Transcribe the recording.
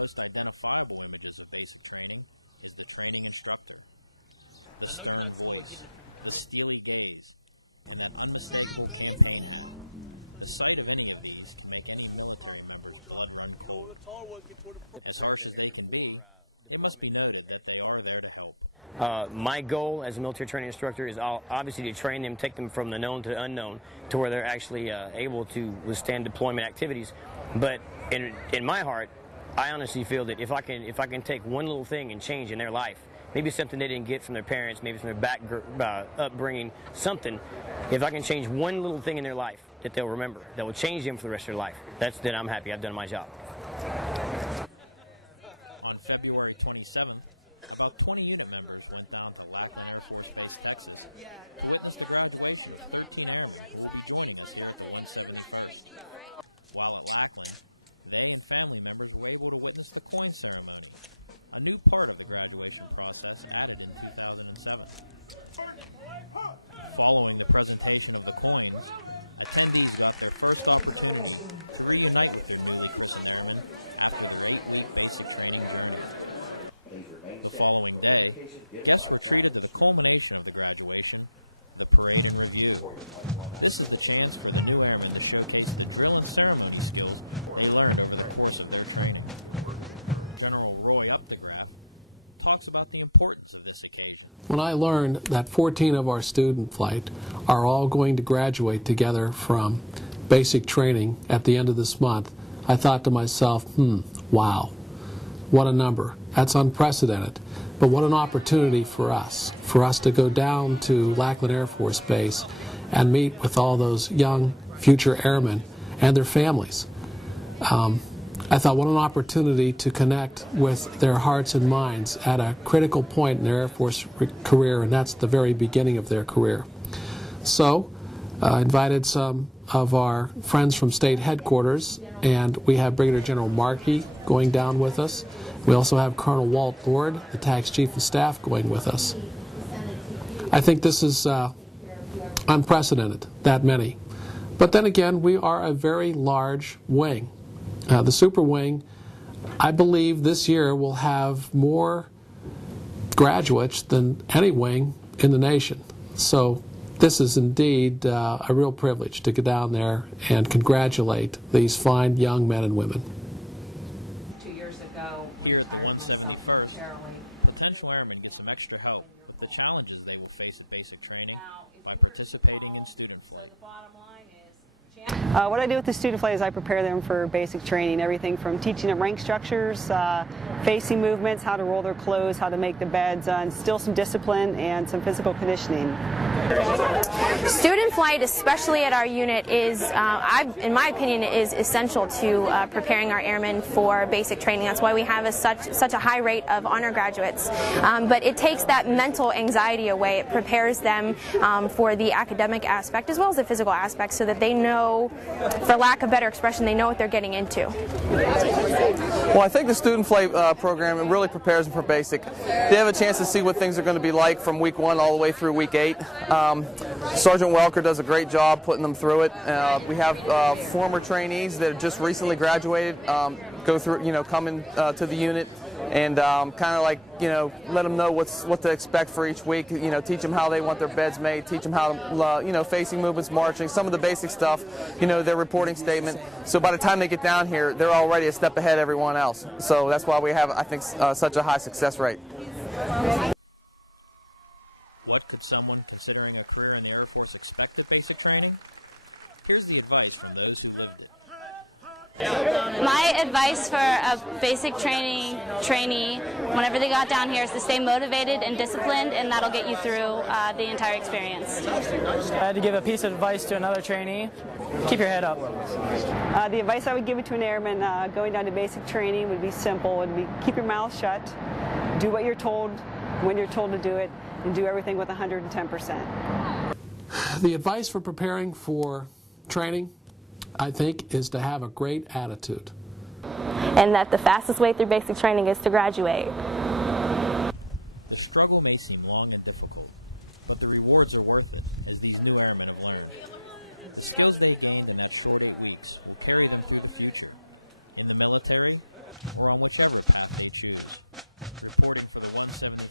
most identifiable images of basic training is the training instructor. The stern voice, the steely gaze, and that unmistakable caveman. The sight of any of these can make any military member feel uncomfortable. If as harsh as they can be, it must be noted that they are there to help. My goal as a military training instructor is obviously to train them, take them from the known to the unknown, to where they're actually able to withstand deployment activities. But in my heart, I honestly feel that if I can take one little thing and change in their life, maybe something they didn't get from their parents, maybe from their upbringing, something, if I can change one little thing in their life that they'll remember, that will change them for the rest of their life, then I'm happy. I've done my job. On February 27th, about 20 unit members went down to Lackland AFB, Texas, to witness the graduation of 13 airmen who will be joining us here at the 171st. While at Lackland, they and family members were able to witness the coin ceremony, a new part of the graduation process added in 2007. Following the presentation of the coins, attendees got their first opportunity to reunite with their newly enlisted airmen after an 8-week basic training period. The following day, guests were treated to the culmination of the graduation, the parade and review. This is the chance for the new airmen to showcase the drill and ceremony skills they learned over the course of their training. General Roy Updegraff talks about the importance of this occasion. When I learned that 14 of our student flight are all going to graduate together from basic training at the end of this month, I thought to myself, wow, what a number. That's unprecedented. But what an opportunity for us to go down to Lackland Air Force Base and meet with all those young future airmen and their families. I thought, what an opportunity to connect with their hearts and minds at a critical point in their Air Force career, and that's the very beginning of their career. So, I invited some of our friends from state headquarters, and we have Brigadier General Markey going down with us. We also have Colonel Walt Lord, the Tax Chief of Staff, going with us. I think this is unprecedented, that many. But then again, we are a very large wing. The Super Wing, I believe this year will have more graduates than any wing in the nation. So this is indeed a real privilege to get down there and congratulate these fine young men and women. 2 years ago, we retired myself voluntarily. Potential airmen get some extra help with the challenges they will face in basic training by participating in student flight. So the bottom line is, what I do with the student flight is I prepare them for basic training, everything from teaching them rank structures, facing movements, how to roll their clothes, how to make the beds, instill some discipline and some physical conditioning. Student flight, especially at our unit, is, in my opinion, is essential to preparing our airmen for basic training. That's why we have such a high rate of honor graduates. But it takes that mental anxiety away. It prepares them for the academic aspect as well as the physical aspect, so that they know, for lack of better expression, they know what they're getting into. Well, I think the student flight program really prepares them for basic. They have a chance to see what things are going to be like from week 1 all the way through week 8. Sergeant Welker does a great job putting them through it. We have former trainees that have just recently graduated go through, come in to the unit and kind of like, let them know what to expect for each week. Teach them how they want their beds made. Teach them how to, facing movements, marching, some of the basic stuff. Their reporting statement. So by the time they get down here, they're already a step ahead of everyone else. So that's why we have, I think, such a high success rate. What could someone considering a career in the Air Force expect of basic training? Here's the advice from those who lived it. My advice for a basic trainee, whenever they got down here, is to stay motivated and disciplined, and that'll get you through the entire experience. I had to give a piece of advice to another trainee. Keep your head up. The advice I would give to an airman going down to basic training would be simple. It would be keep your mouth shut, do what you're told when you're told to do it, and do everything with 110%. The advice for preparing for training, I think, is to have a great attitude. And that the fastest way through basic training is to graduate. The struggle may seem long and difficult, but the rewards are worth it, as these new airmen have learned. The skills they've gained in that short 8 weeks will carry them through the future, in the military, or on whichever path they choose. Reporting for the 171st